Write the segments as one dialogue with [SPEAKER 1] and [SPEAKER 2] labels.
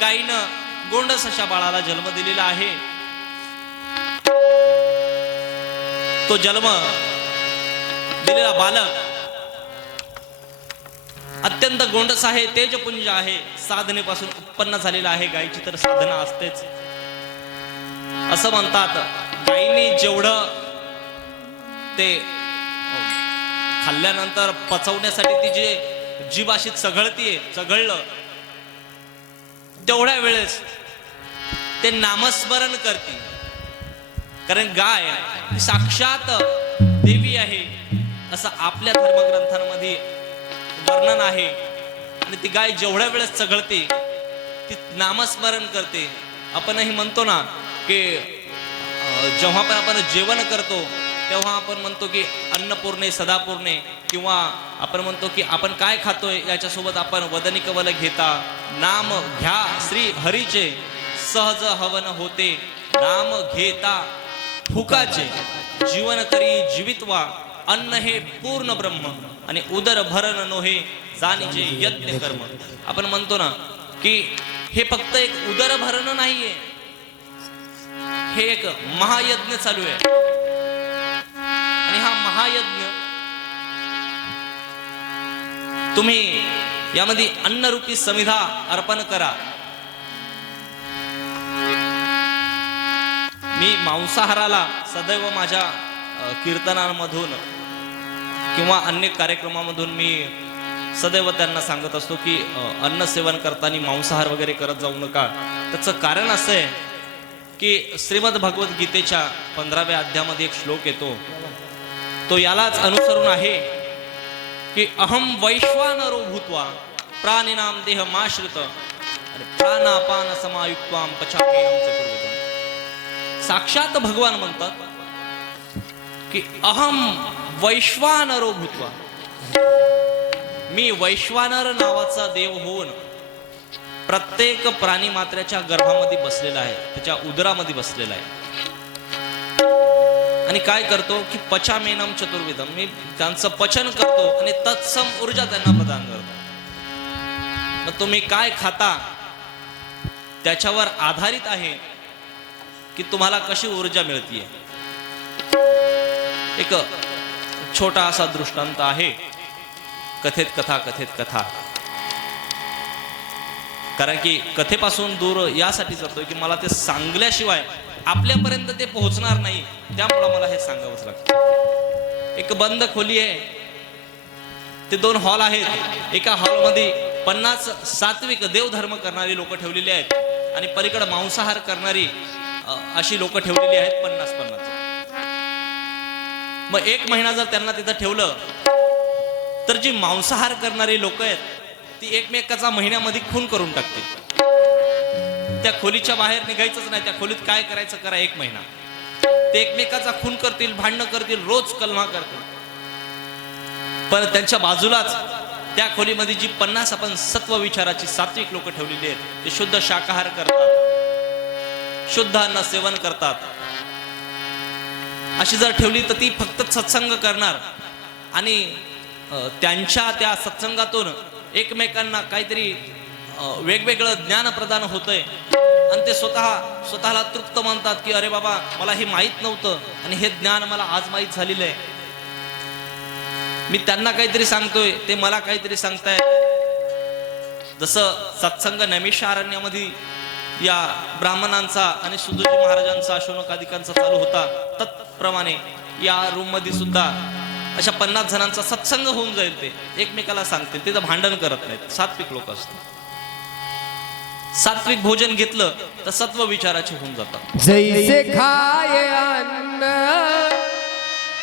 [SPEAKER 1] गायीनं गोंडस अशा बाळाला जन्म दिलेला आहे. तो जन्म दिलेला बालक अत्यंत गोंडस आहे तेजपुंज आहे. साधनेपासून उत्पन्न झालेला आहे गायीची तर साधना असतेच. असं म्हणतात गायीने जेवढं ते खाल्ल्यानंतर पचवण्यासाठी ती जे जीभ अशी चघळतीये चघळलं तेवढ्या वेळेस ते नामस्मरण करते कारण गाय साक्षात देवी आहे असं आपल्या धर्मग्रंथांमध्ये वर्णन आहे. आणि ती गाय जेवढ्या वेळेस चघळते ती नामस्मरण करते. आपणही म्हणतो ना की जेव्हा पण आपण जेवण करतो तेव्हा आपण म्हणतो की अन्नपूर्णे सदापूर्णे किंवा आपण म्हणतो की आपण काय खातोय याच्यासोबत आपण वदनी कवल घेता. नाम घ्या श्री हरीचे. सहज हवन होते. नाम घेता फुकाचे. जीवन करी जीवितवा. अन्न हे पूर्ण ब्रह्म. आणि उदर भरण नोहे जाणीचे यज्ञ कर्म. आपण म्हणतो ना की हे फक्त एक उदर भरण नाहीये. हे एक महायज्ञ चालू आहे. आणि हा महायज्ञ तुम्ही यामध्ये अन्नरूपी समिधा अर्पण करा. मी मांसाहाराला सदैव माझ्या कीर्तनांमधून किंवा अनेक कार्यक्रमामधून मी सदैव त्यांना सांगत असतो की अन्न सेवन करताना मांसाहार वगैरे करत जाऊ नका. त्याचं कारण असं आहे की श्रीमद भगवद्गीतेच्या पंधराव्या अध्यामध्ये एक श्लोक येतो. तो यालाच अनुसरून आहे. की अहम वैश्वानरो भूत्वा प्राणिनाम देह माश्रित आणि प्राणापान समायुक्त्वाम साक्षात भगवान म्हणतात की अहम वैश्वानरो भूत्वा मी वैश्वानर नावाचा देव होऊन प्रत्येक प्राणी मात्र्याच्या गर्भामध्ये बसलेला आहे त्याच्या उदरामध्ये बसलेला आहे। आणि काय करतो की पचामेनम चतुर्विधम. मी त्यांचं पचन करतो आणि तत्सम ऊर्जा त्यांना प्रदान करतो. मग तुम्ही काय खाता? त्याच्यावर आधारित आहे की तुम्हाला कशी ऊर्जा मिळतीये. एक छोटा असा दृष्टांत आहे. कथेत कथा कथेत कथा. कारण की कथेपासून दूर यासाठी जातोय की मला ते सांगल्याशिवाय आपल्यापर्यंत ते पोहोचणार नाही त्यामुळे मला हे सांगावंच लागतं. एक बंद खोली आहे. ते दोन हॉल आहेत. एका हॉलमध्ये पन्नास सात्विक देवधर्म करणारी लोक ठेवलेली आहेत आणि पलीकडे मांसाहार करणारी अशी लोक ठेवलेली आहेत पन्नास पन्नास. मग एक महिना जर त्यांना तिथं ठेवलं तर जी मांसाहार करणारी लोक आहेत ती एकमेकाचा महिन्यामध्ये खून करून टाकतील. त्या खोलीच्या बाहेर निघायचंच नाही. त्या खोलीत काय करायचं करा एक महिना. ते एकमेकाचा खून करतील भांडणं करतील रोज कलमा करतील. पण त्यांच्या बाजूलाच त्या खोलीमध्ये जी पन्नास आपण सत्व विचाराची सात्विक लोक ठेवलेली आहेत ते शुद्ध शाकाहार करतात. शुद्ध अन्न सेवन करतात. अशी जर ठेवली तर ती फक्त सत्संग करणार. आणि त्यांच्या त्या सत्संगातून एकमेकांना काहीतरी वेगवेगळं ज्ञान प्रदान होतंय. आणि ते स्वतः स्वतःला तृप्त मानतात की अरे बाबा मला हे माहीत नव्हतं आणि हे ज्ञान मला आज माहीत झालेलं आहे. मी त्यांना काहीतरी सांगतोय ते मला काहीतरी सांगतायत. जसं सत्संग नैमिषारण्यामध्ये या ब्राह्मणांचा आणि सुधोजी महाराजांचा शोनकादिकांचा चालू होता तत्प्रमाणे या रूममध्ये सुद्धा अशा पन्नास जणांचा सत्संग होऊन जाईल ते. एकमेकाला सांगतील तिथं भांडण करत नाहीत सात्विक लोक असतात. सात्विक भोजन घेतलं तर सत्व विचाराचे होऊन जातात.
[SPEAKER 2] जैसे खाय अन्न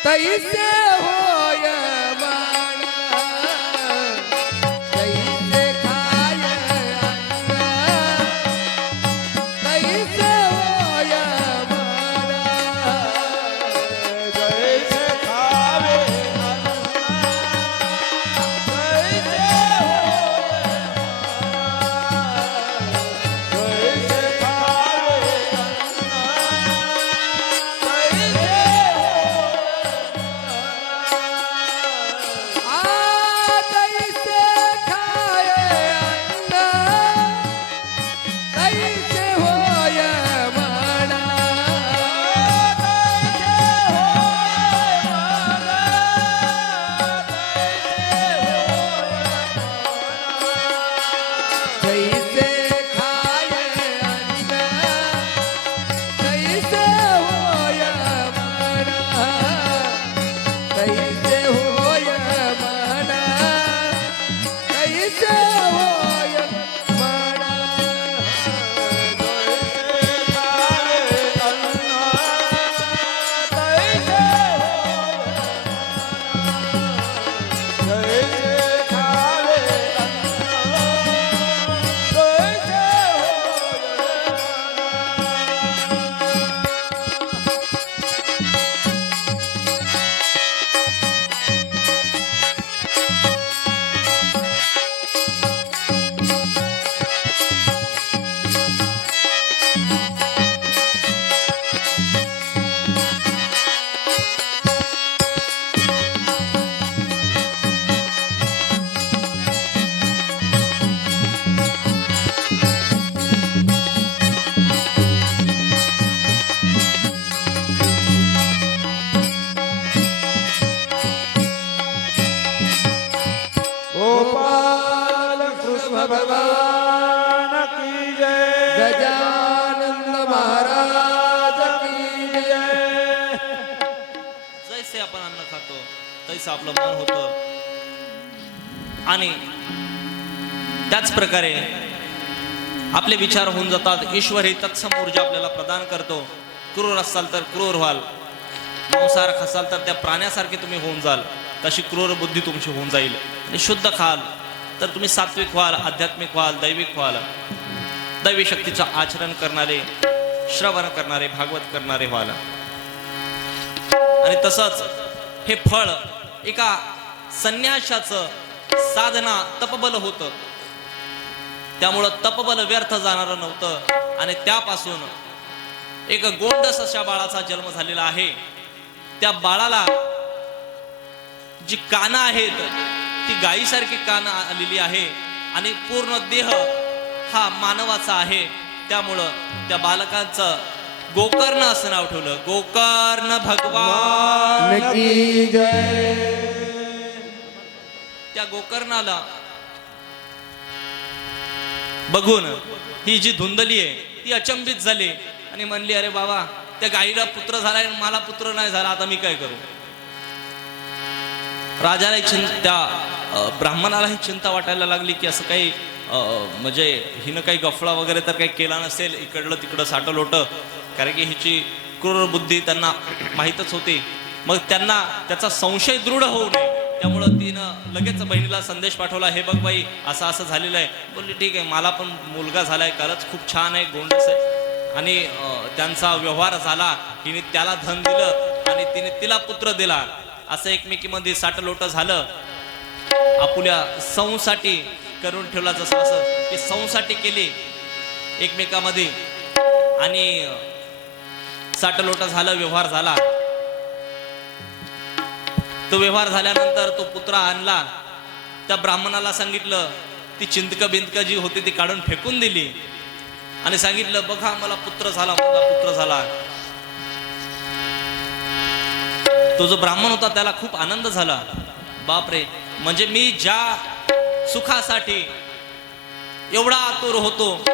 [SPEAKER 2] तैसे
[SPEAKER 1] हो असं आपलं मन होतं. आणि त्याच प्रकारे आपले विचार होऊन जातात. ईश्वर ही तत्सम ऊर्जा आपल्याला प्रदान करतो. क्रूर असाल तर क्रूर व्हाल. मांसाहार खसाल तर त्या प्राण्यासारखे तुम्ही होऊन जाल. तशी क्रूर बुद्धी तुमची होऊन जाईल. आणि शुद्ध खाल. तर तुम्ही सात्विक व्हाल आध्यात्मिक व्हाल दैविक व्हाल. दैवी शक्तीचं आचरण करणारे श्रवण करणारे भागवत करणारे व्हाल. आणि तसंच हे फळ एका संन्याशाचं साधना तपबल होतं. त्यामुळं तपबल व्यर्थ जाणारं नव्हतं. आणि त्यापासून एक गोंडस अशा बाळाचा जन्म झालेला आहे. त्या बाळाला जी कानं आहेत ती गायीसारखी कानं आलेली आहे. आणि पूर्ण देह हा मानवाचा आहे. त्यामुळं त्या बालकांचं गोकर्ण असं नाव ठेवलं. गोकर्ण भगवान त्या गोकर्णाला बघून ही जी धुंदली आहे ती अचंबित झाली. आणि म्हणली अरे बाबा त्या गाईला पुत्र झालाय आणि मला पुत्र नाही झाला आता मी काय करू? राजाला चिं त्या अ, ब्राह्मणालाही चिंता वाटायला लागली की असं काही अ, म्हणजे हिनं काही गफळा वगैरे तर काही केला नसेल इकडलं तिकडं साठं लोटं. कारण की हिची क्रूर बुद्धी त्यांना माहीतच होती. मग त्यांना त्याचा संशय दृढ होऊ नये त्यामुळं तिनं लगेच बहिणीला संदेश पाठवला हे बघ बाई असं असं झालेलं आहे. बोलली ठीक आहे मला पण मुलगा झालाय कालच खूप छान आहे गोंडस आहे. आणि त्यांचा व्यवहार झाला तिने त्याला धन दिलं आणि तिने तिला पुत्र दिला. असं एकमेकीमध्ये साठ लोट झालं. आपुल्या संसाठी करून ठेवला जसं असं ते संसाठी केली एकमेकामध्ये. आणि साटलोट झालं व्यवहार झाला. तो व्यवहार झाल्यानंतर तो पुत्र आणला. त्या ब्राह्मणाला सांगितलं ती चिंतक बिंतक जी होती ती काढून फेकून दिली. आणि सांगितलं बघा मला पुत्र झाला मला पुत्र झाला. तो जो ब्राह्मण होता त्याला खूप आनंद झाला. बापरे म्हणजे मी ज्या सुखासाठी एवढा आतुर होतो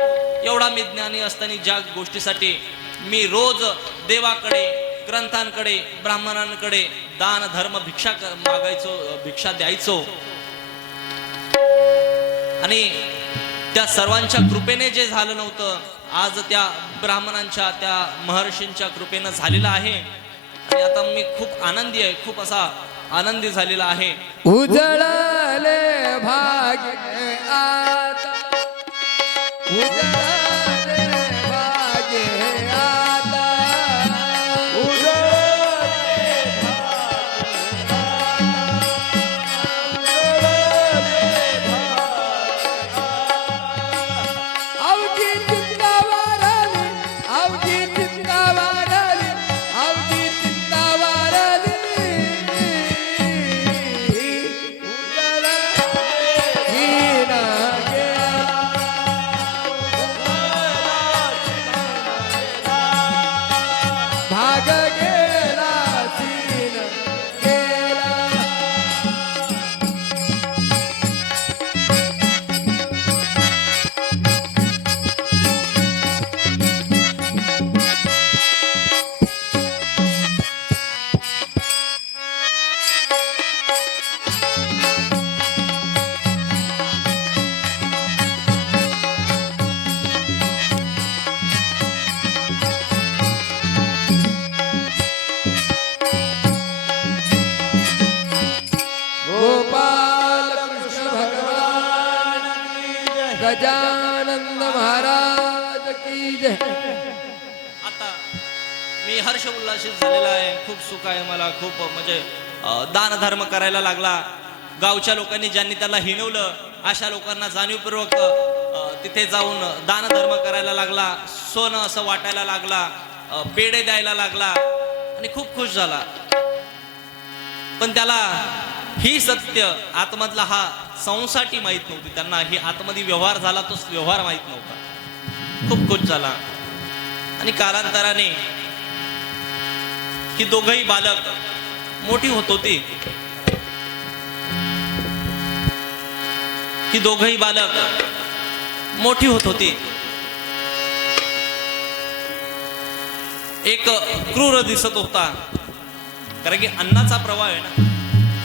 [SPEAKER 1] एवढा मी ज्ञानी असताना ज्या गोष्टीसाठी मी रोज देवाकडे ग्रंथांकडे ब्राह्मणांकडे दान धर्म भिक्षा मागायचो भिक्षा द्यायचो. आणि त्या सर्वांच्या कृपेने जे झालं नव्हतं आज त्या ब्राह्मणांच्या त्या महर्षींच्या कृपेनं झालेलं आहे. आणि आता मी खूप आनंदी आहे खूप असा आनंदी झालेला आहे.
[SPEAKER 2] उजळले भाग्य
[SPEAKER 1] झालेला आहे. खूप सुख आहे मला खूप म्हणजे दानधर्म दान धर्म करायला लागला. गावच्या लोकांनी ज्यांनी त्याला हिणवलं अशा लोकांना जाणीवपूर्वक तिथे जाऊन दान धर्म करायला लागला सोनं असं वाटायला लागला पेडे पेढे द्यायला लागला आणि खूप खुश झाला. पण त्याला ही सत्य आतमधला हा संसाठी माहीत नव्हती. त्यांना ही आतमध्ये व्यवहार झाला तो व्यवहार माहीत नव्हता. खूप खुश झाला. आणि कालांतराने ही दोघही बालक मोठी होत होती. ही दोघही बालक मोठी होत होती. एक क्रूर दिसत होता. कारण की अन्नाचा प्रभाव आहे ना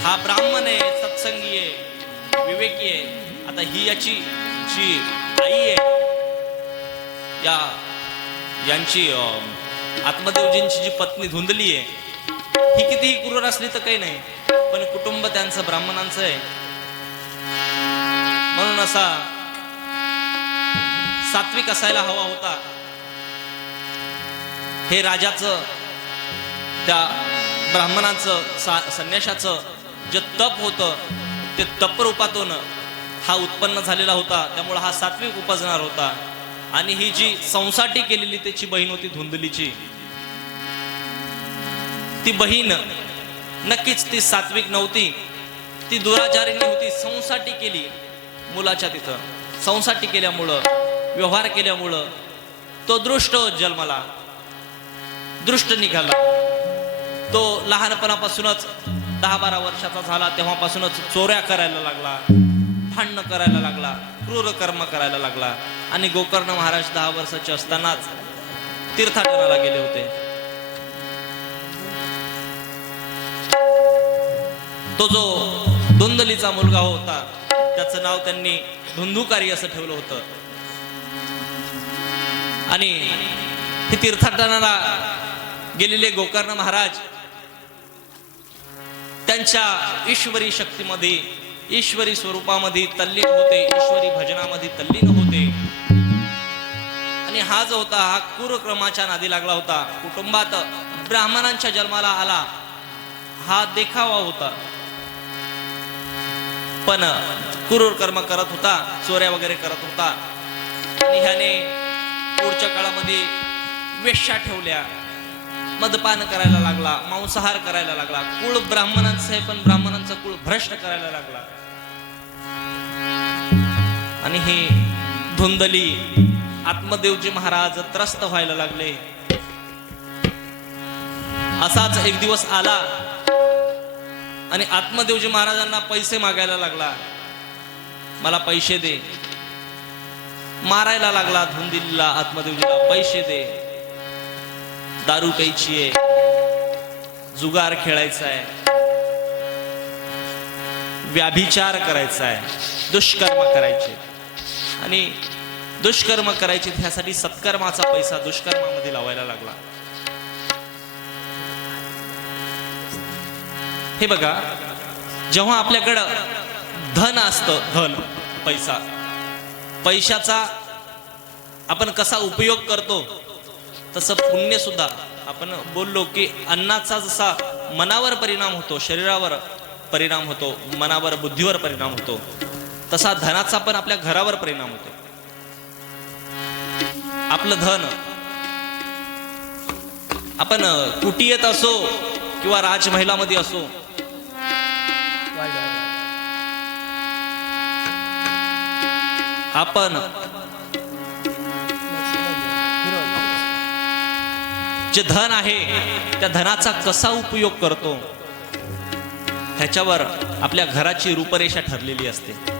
[SPEAKER 1] हा ब्राह्मण आहे सत्संगी आहे विवेकी आहे. आता ही याची जी आई आहे या यांची आत्मदेवजींची जी पत्नी धुंदली आहे ही कितीही क्रूर असली तर काही नाही पण कुटुंब त्यांचं ब्राह्मणांचं आहे. म्हणून असा सात्विक असायला हवा होता. हे राजाचं त्या ब्राह्मणाचं सा संन्याशाचं जे तप होतं ते तपरूपातून हा उत्पन्न झालेला होता. त्यामुळे हा सात्विक उपजणार होता. आणि ही जी संसाठी केलेली त्याची बहीण होती धुंदलीची ती बहीण नक्कीच ती सात्विक नव्हती ती दुराचारिणी होती संसाठी केली मुलाच्या तिथं. संसाठी केल्यामुळं व्यवहार केल्यामुळं तो दृष्ट जन्माला. दृष्ट निघाला. तो लहानपणापासूनच दहा बारा वर्षाचा झाला तेव्हापासूनच चोऱ्या करायला लागला. भांडणं करायला लागला क्रूर कर्म करायला लागला. आणि गोकर्ण महाराज दहा वर्षाचे असतानाच तीर्थाटनाला गेले होते. तो जो धुंदलीचा मुलगा होता त्याचं नाव त्यांनी धुंदुकारी असं ठेवलं होतं. आणि हे तीर्थाटनाला गेलेले गोकर्ण महाराज त्यांच्या ईश्वरी शक्तीमध्ये ईश्वरी स्वरूपामध्ये तल्लीन होते ईश्वरी भजनामध्ये तल्लीन होते. आणि हा जो होता हा कुरक्रमाच्या नादी लागला होता. कुटुंबात ब्राह्मणांच्या जन्माला आला. हा देखावा होता. पण क्रूर कर्म करत होता चोऱ्या वगैरे करत होता. आणि ह्याने पुढच्या काळामध्ये वेश्या ठेवल्या. मदपान करायला लागला मांसाहार करायला लागला. कुळ ब्राह्मणांचं आहे पण ब्राह्मणांचं कुळ भ्रष्ट करायला लागला. आणि हे धुंदली आत्मदेवजी महाराज त्रस्त व्हायला लागले. असाच एक दिवस आला आणि आत्मदेवजी महाराजांना पैसे मागायला लागला. मला पैसे दे. मारायला लागला धुंदिलीला आत्मदेवजीला पैसे दे. दारू प्यायची आहे. जुगार खेळायचा आहे. व्याभिचार करायचा आहे. दुष्कर्म करायचे. आणि दुष्कर्म करायचे त्यासाठी सत्कर्माचा पैसा दुष्कर्मामध्ये लावायला लागला. हे बघा जेव्हा आपल्याकडं धन असतं धन पैसा पैशाचा आपण कसा उपयोग करतो तसं पुण्य सुद्धा आपण बोललो की अन्नाचा जसा मनावर परिणाम होतो शरीरावर परिणाम होतो मनावर बुद्धीवर परिणाम होतो तसा धनाचा पण आपल्या घरावर परिणाम होतो. आपलं धन. आपण कुटीयेत असो किंवा राजमहिलामध्ये असो आपण जे धन आहे त्या धनाचा कसा उपयोग करतो ह्याच्यावर आपल्या घराची रूपरेषा ठरलेली असते.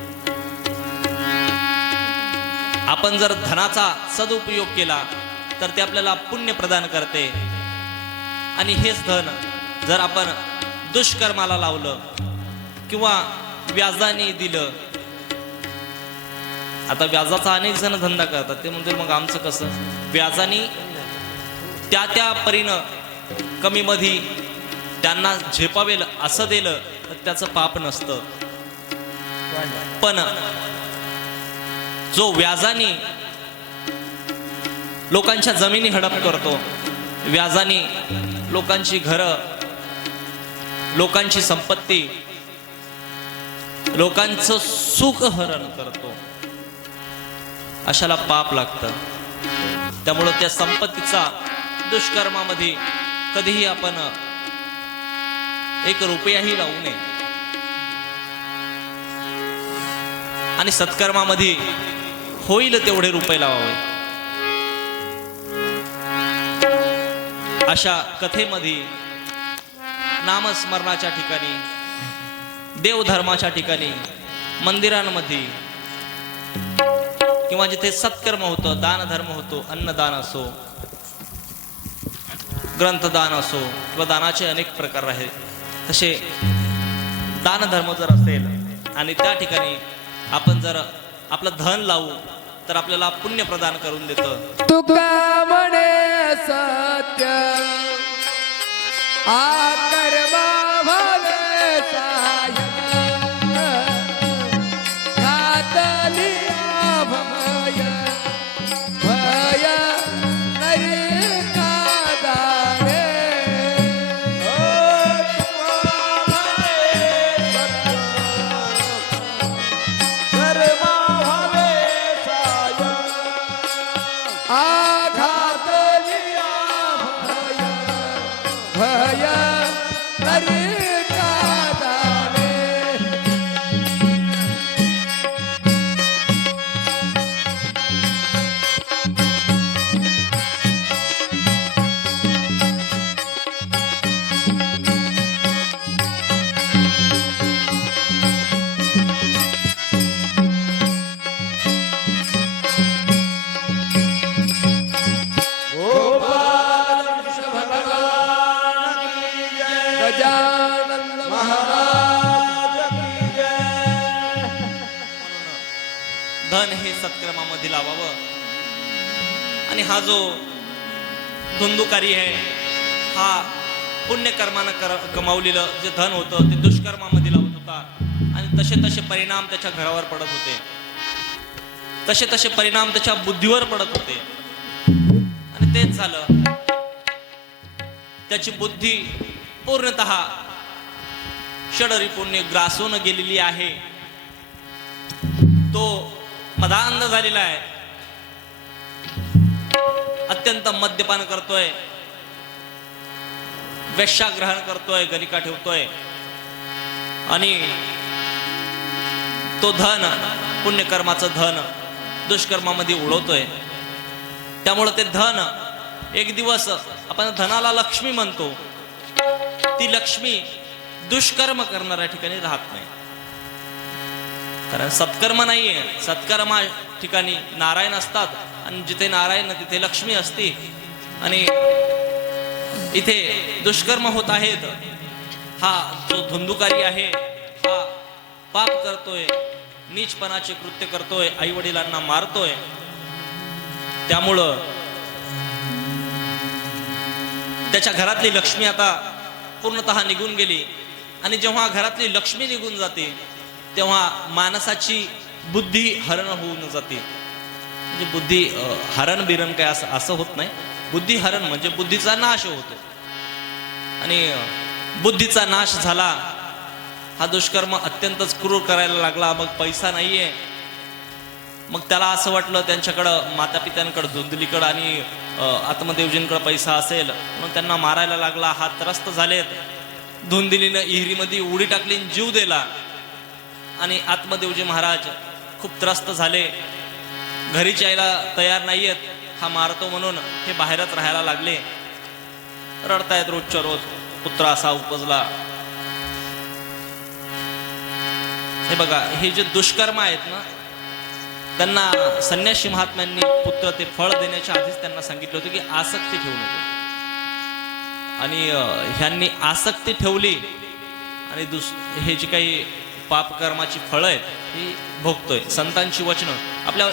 [SPEAKER 1] आपण जर धनाचा सदुपयोग केला तर ते आपल्याला पुण्य प्रदान करते. आणि हेच धन जर आपण दुष्कर्माला लावलं किंवा व्याजाने दिलं. आता व्याजाचा अनेक जण धंदा करतात. ते म्हणतील मग आमचं कसं? व्याजाने त्या त्या परीनं कमीमध्ये त्यांना झेपावेल असं दिलं तर त्याचं पाप नसतं. पण जो व्याजाने लोकांच्या जमिनी हडप करतो व्याजाने लोकांची घरं लोकांची संपत्ती लोकांचं सुख हरण करतो. अशाला पाप लागतं. त्यामुळं त्या संपत्तीचा दुष्कर्मामध्ये कधीही आपण एक रुपयाही लावू नये. आणि सत्कर्मामध्ये होईल तेवढे रुपये लावावे. अशा कथेमध्ये नामस्मरणाच्या ठिकाणी देवधर्माच्या ठिकाणी मंदिरांमध्ये किंवा जिथे सत्कर्म होतं दानधर्म होतो अन्नदान असो ग्रंथदान असो किंवा दानाचे अनेक प्रकार आहेत. तसे दानधर्म जर असेल आणि त्या ठिकाणी आपण जर आपलं धन लावू तर आपल्याला पुण्य प्रदान करून देतं.
[SPEAKER 2] तुका म्हणे सत्य.
[SPEAKER 1] धुंदुकारी आहे. हा पुण्यकर्मानं कर कमावलेलं जे धन होतं ते दुष्कर्मामध्ये लावत होता. आणि तसे तसे परिणाम त्याच्या घरावर पडत होते. तसे तसे परिणाम त्याच्या बुद्धीवर पडत होते. आणि तेच झालं. त्याची बुद्धी पूर्णत षडरी पुण्य ग्रासून गेलेली आहे. तो मदांध झालेला आहे. अत्यंत मद्यपान करतोय. वेश्याग्रहण करतोय गलिका ठेवतोय. आणि तो धन पुण्यकर्माचं धन दुष्कर्मामध्ये उडवतोय. त्यामुळं ते धन एक दिवस आपण धनाला लक्ष्मी म्हणतो. ती लक्ष्मी दुष्कर्म करणाऱ्या ठिकाणी राहत नाही. कारण सत्कर्म नाहीये. सत्कर्मा ठिकाणी नारायण असतात आणि जिथे नारायण तिथे लक्ष्मी असते. आणि इथे दुष्कर्म होत आहेत. हा जो धुंदुकारी आहे हा पाप करतोय नीचपणाचे कृत्य करतोय आई वडिलांना मारतोय. त्यामुळं त्याच्या घरातली लक्ष्मी आता पूर्णतः निघून गेली. आणि जेव्हा घरातली लक्ष्मी निघून जाते तेव्हा माणसाची बुद्धी हरण होऊन जाते. म्हणजे बुद्धी हरण बिरण काय असं असं होत नाही. बुद्धी हरण म्हणजे बुद्धीचा नाश होतो. आणि बुद्धीचा नाश झाला हा दुष्कर्म अत्यंतच क्रूर करायला लागला. मग पैसा नाहीये. मग त्याला असं वाटलं त्यांच्याकडं माता पित्यांकडं धुंदलीकडं आणि आत्मदेवजींकडं पैसा असेल. म्हणून त्यांना मारायला लागला. हात त्रस्त झालेत. धुंदिलीनं इहिरीमध्ये उडी टाकली आणि जीव दिला. आणि आत्मदेवजी महाराज खूप त्रस्त झाले. घरी जायला तयार नाहीयेत. हा मारतो म्हणून हे बाहेरच राहायला लागले. रडतायत रोजच्या रोज. पुत्र असा उपजला. हे बघा हे जे दुष्कर्म आहेत ना त्यांना संन्यासी महात्म्यांनी पुत्र ते फळ देण्याच्या आधीच त्यांना सांगितलं होतं की आसक्ती ठेवू नको. आणि ह्यांनी आसक्ती ठेवली आणि दुस हे जे काही पापकर्माची फळं आहेत ही भोगतोय. संतांची वचनं. आपल्या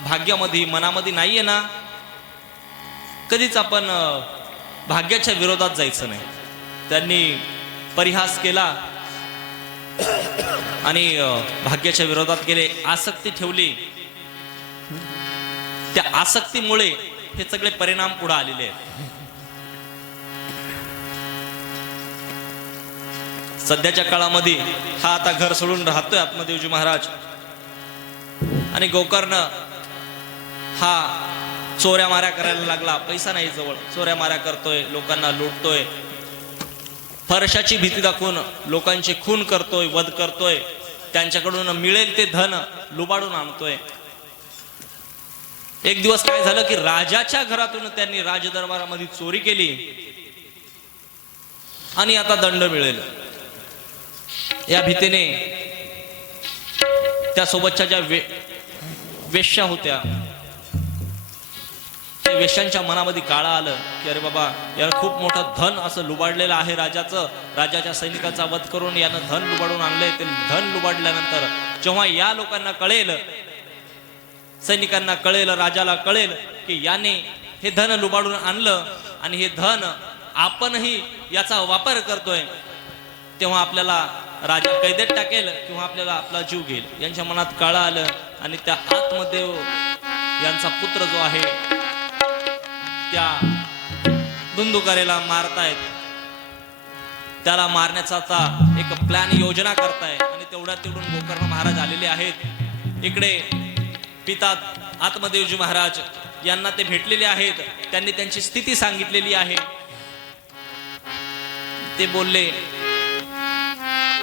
[SPEAKER 1] भाग्यामध्ये मनामध्ये नाहीये ना? कधीच आपण भाग्याच्या विरोधात जायचं नाही. त्यांनी परिहास केला आणि भाग्याच्या विरोधात गेले. आसक्ती ठेवली. त्या आसक्तीमुळे हे सगळे परिणाम पुढे आलेले आहेत. सध्याच्या काळामध्ये हा आता घर सोडून राहतोय आत्मदेवजी महाराज. आणि गोकर्ण हा चोऱ्या माऱ्या करायला लागला. पैसा नाही जवळ. चोऱ्या माऱ्या करतोय लोकांना लुटतोय. फरशाची भीती दाखवून लोकांचे खून करतोय वध करतोय. त्यांच्याकडून मिळेल ते धन लुबाडून आणतोय. एक दिवस काय झालं की राजाच्या घरातून त्यांनी राजदरबारामध्ये चोरी केली. आणि आता दंड मिळेल. या भीतीने त्यासोबतच्या ज्या वे वेश्या होत्या त्या वेश्यांच्या मनामध्ये काळा आलं की अरे बाबा यार खूप मोठं धन असं लुबाडलेलं आहे राजाचं. राजाच्या सैनिकाचा वध करून यानं धन लुबाडून आणलंय. ते धन लुबाडल्यानंतर जेव्हा या लोकांना कळेल सैनिकांना कळेल राजाला कळेल की याने हे धन लुबाडून आणलं आणि हे धन आपणही याचा वापर करतोय तेव्हा आपल्याला राजा कैदेत टाकेल किंवा आपल्याला आपला जीव घेईल. यांच्या मनात काळा आलं आणि त्या आत्मदेव यांचा पुत्र जो आहे त्या धुंदुकारेला मारतायत. त्याला मारण्याचा एक प्लॅन योजना करताय आणि तेवढ्या तेवढून गोकर्ण महाराज आलेले आहेत. इकडे पिता आत्मदेवजी महाराज यांना ते भेटलेले आहेत. त्यांनी त्यांची स्थिती सांगितलेली आहे. ते बोलले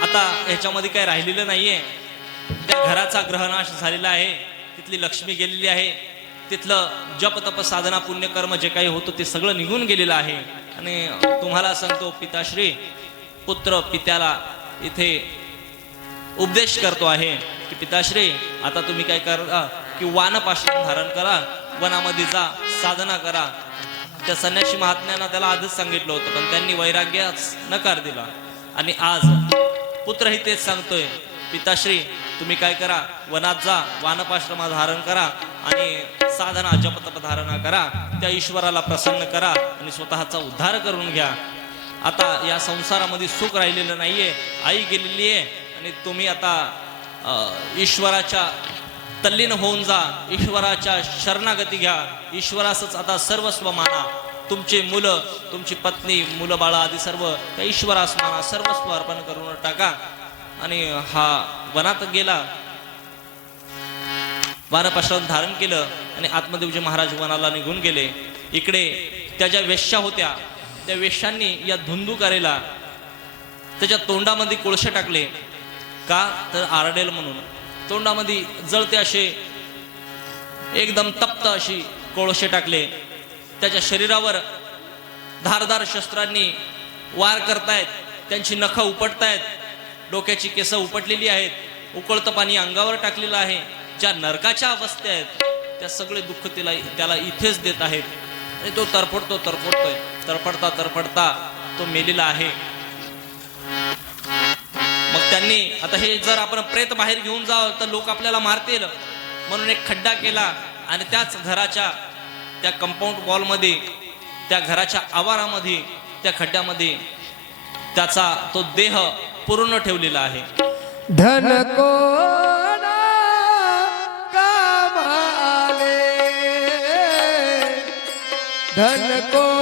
[SPEAKER 1] आता ह्याच्यामध्ये काही राहिलेलं नाहीये. त्या घराचा ग्रहनाश झालेला आहे. तिथली लक्ष्मी गेलेली आहे. तिथलं जप तप साधना पुण्यकर्म जे काही होतं ते सगळं निघून गेलेलं आहे. आणि तुम्हाला सांगतो पिताश्री पुत्र पित्याला इथे उपदेश करतो आहे की पिताश्री आता तुम्ही काय करा की वानपाश्रम धारण करा वनामध्ये जा साधना करा. त्या संन्यासी महात्म्यांना त्याला आधीच सांगितलं होतं पण त्यांनी वैराग्यास नकार दिला. आणि आज पुत्रही तेच सांगतोय पिताश्री तुम्ही काय करा? वनात जा वानपाश्रमा धारण करा आणि साधना जपतप धारणा करा. त्या ईश्वराला प्रसन्न करा आणि स्वतःचा उद्धार करून घ्या. आता या संसारामध्ये सुख राहिलेलं नाहीये आई गेलेली आहे आणि तुम्ही आता ईश्वराच्या तल्लीन होऊन जा ईश्वराच्या शरणागती घ्या. ईश्वरासच आता सर्वस्व माना. तुमचे मुलं तुमची पत्नी मुलं बाळा आदी सर्व त्या ईश्वरास माना सर्वस्व अर्पण करून टाका. आणि हा वनात गेला. वानपाश्रम धारण केलं आणि आत्मदेवजी महाराज वनाला निघून गेले. इकडे त्या ज्या वेश्या होत्या त्या वेश्यांनी या धुंदुकारेला त्याच्या तोंडामध्ये कोळसे टाकले. का? तर आरडेल म्हणून. तोंडामध्ये जळते असे एकदम तप्त अशी कोळसे टाकले. त्याच्या शरीरावर धारदार शस्त्रांनी वार करतायत त्यांची नखं उपटतायत डोक्याची केस उपटलेली आहेत उकळतं पाणी अंगावर टाकलेलं आहे ज्या नरकाच्या अवस्था आहेत त्या सगळे दुःख तिला त्याला इथेच देत आहेत. आणि तो तरफडतो तरफडतोय तरफडता तरफडता तो मेलेला आहे. मग त्यांनी आता हे जर आपण प्रेत बाहेर घेऊन जावं तर लोक आपल्याला मारतील. म्हणून एक खड्डा केला आणि त्याच घराच्या त्या कंपाऊंड वॉलमध्ये त्या घराच्या आवारामध्ये त्या खड्ड्यामध्ये त्याचा तो देह पूर्ण ठेवलेला आहे.
[SPEAKER 2] धन धन कोणा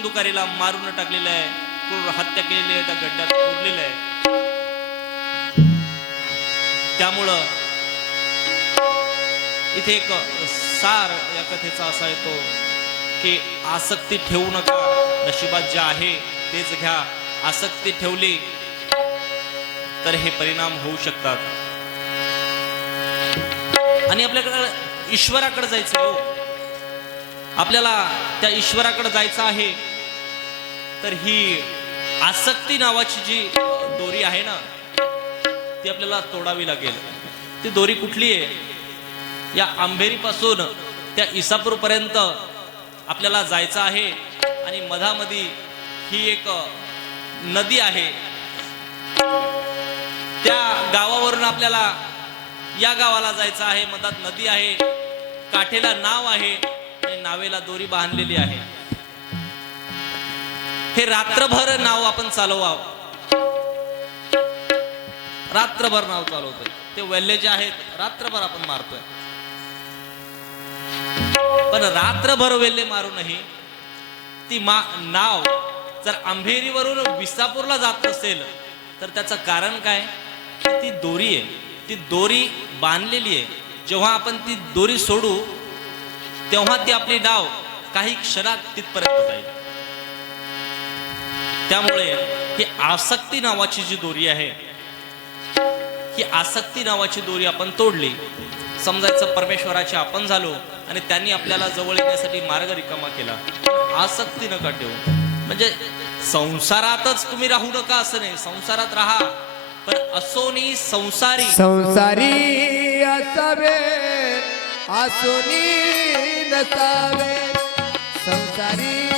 [SPEAKER 1] बंदुकारीला मारून टाकलेलं आहे. क्रूर हत्या केलेली आहे त्या गड्ड्यात पुरलेलं आहे. त्यामुळं इथे एक सार या कथेचा असा येतो की आसक्ती ठेवू नका. नशिबात जे आहे तेच घ्या. आसक्ती ठेवली तर हे परिणाम होऊ शकतात. आणि आपल्याकडे ईश्वराकडे जायचं हो. आपल्याला त्या ईश्वराकडे जायचं आहे. तर ही आसक्ती नावाची जी दोरी आहे ना ती आपल्याला तोडावी लागेल. ती दोरी कुठली आहे? या आंबेरीपासून त्या इसापूर पर्यंत आपल्याला जायचं आहे आणि मधामधी ही एक नदी आहे. त्या गावावरून आपल्याला या गावाला जायचं आहे. मधात नदी आहे काठेला नाव आहे आणि नावेला दोरी बांधलेली आहे. हे रात्रभर नाव आपण चालवावं. रात्रभर नाव चालवतोय. ते वेल्ले जे आहेत रात्रभर आपण मारतोय. पण रात्रभर वेल्ले मारूनही ती मा नाव जर आंभेरीवरून विसापूरला जात असेल तर त्याचं कारण काय? ती दोरी आहे. ती दोरी बांधलेली आहे. जेव्हा आपण ती दोरी सोडू तेव्हा ती आपली नाव काही क्षणात तिथपर्यंत जाईल. त्यामुळे ही आसक्ती नावाची जी दोरी आहे ही आसक्ती नावाची दोरी आपण तोडली. समजायचं परमेश्वराचे आपण झालो आणि त्यांनी आपल्याला जवळ येण्यासाठी मार्ग रिकामा केला. आसक्ती नका ठेवू. म्हणजे संसारातच तुम्ही राहू नका असं नाही. संसारात राहा. पण असोनी संसारी.
[SPEAKER 2] संसारी असावे आसुनी नसावे. संसारी